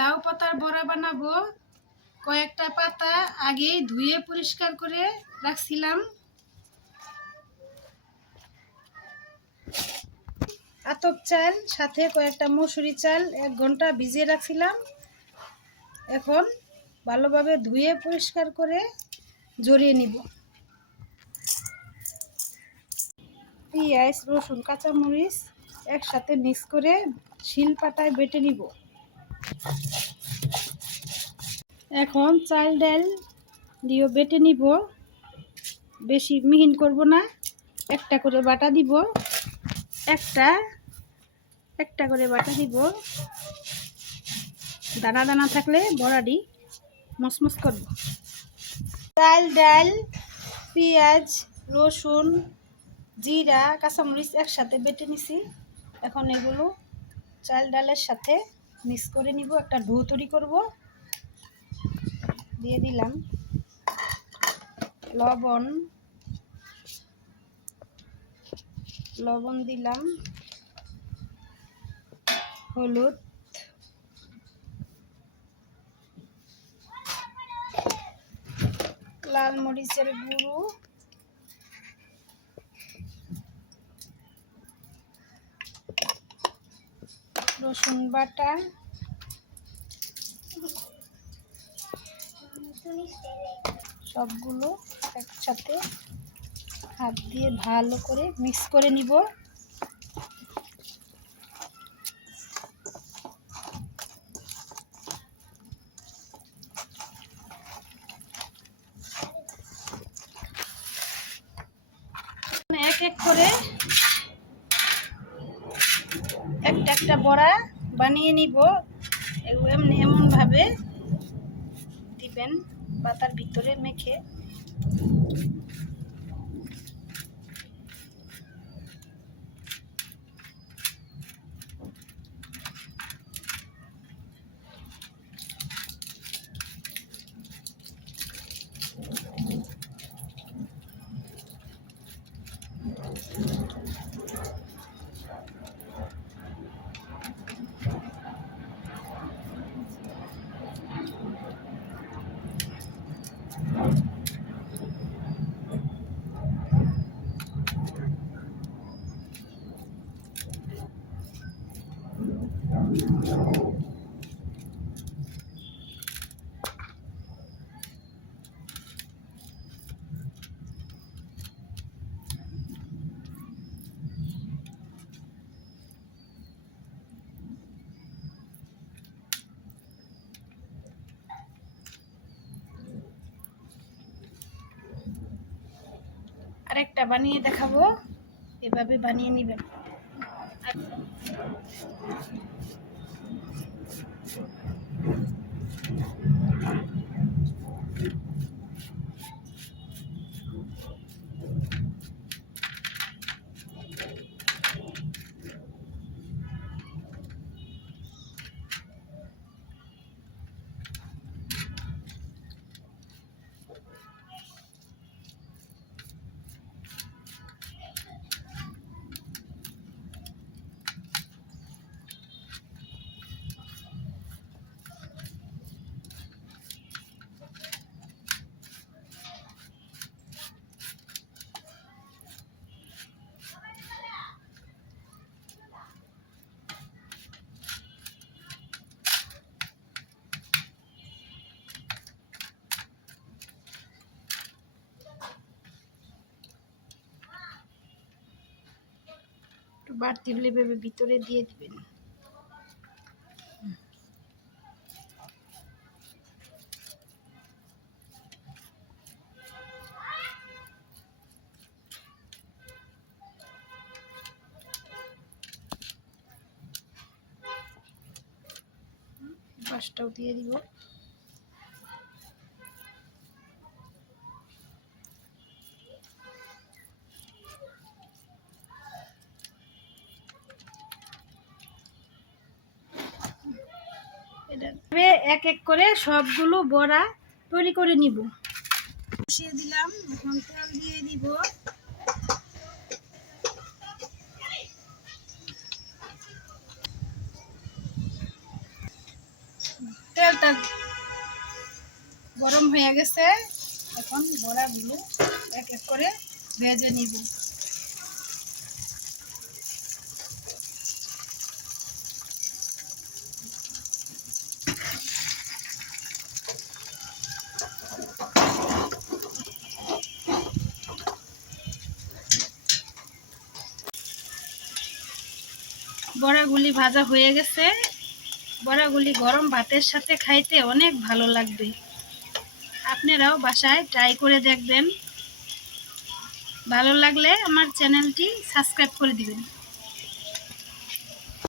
লাউ পাতার বড়া বানাবো। কয়েকটা পাতা আগে ধুয়ে পরিষ্কার করে রাখছিলাম। আতপ চাল সাথে কয়েকটা মসুরি চাল 1 ঘন্টা ভিজিয়ে রাখছিলাম। এখন ভালোভাবে ধুয়ে পরিষ্কার করে ঝরিয়ে নিব। পেঁয়াজ, রসুন, কাঁচামরিচ একসাথে মিক্স করে শিলপাটায় বেটে নিব। এখন চাল ডাল দিয়ে বেটে নিব। বেশি মিহিন করব না, একটা করে বাটা দিব। একটা করে বাটা দিব। দানা দানা থাকলে বড়াটি মসমস করব। চাল ডাল, পেঁয়াজ, রসুন, জিরা, কাঁচামরিচ একসাথে বেটে নিছি। এখন এগুলো চাল ডালের সাথে মিক্স করে নিব। একটা ডো তৈরি করব। দিয়ে দিলাম লবণ দিলাম, হলুদ, লাল মরিচের গুঁড়ো, রসুন বাটা, সবগুলো একসাথে হাত দিয়ে ভালো করে মিক্স করে নিব। এক এক করে একটা বড়া বানিয়ে নিব। এমন ভাবে দিবেন পাতার ভিতরে মেখে। আরেকটা বানিয়ে দেখাবো, এভাবে বানিয়ে নেবেন। বাড়তি হলে ভেবে ভিতরে দিয়ে দিবেন। পাঁচটাও দিয়ে দিব। এক এক করে সবগুলো বড়া তৈরি করে নিব। বসিয়ে দিলাম, এখন তেল দিয়ে দিব। গরম হয়ে গেছে, এখন বড়াগুলো এক এক করে ভেজে নিব। বড়াগুলি ভাজা হয়ে গেছে। বড়াগুলি গরম ভাতের সাথে খাইতে অনেক ভালো লাগবে। আপনারাও বাসায় ট্রাই করে দেখবেন। ভালো লাগলে আমার চ্যানেলটি সাবস্ক্রাইব করে দিবেন।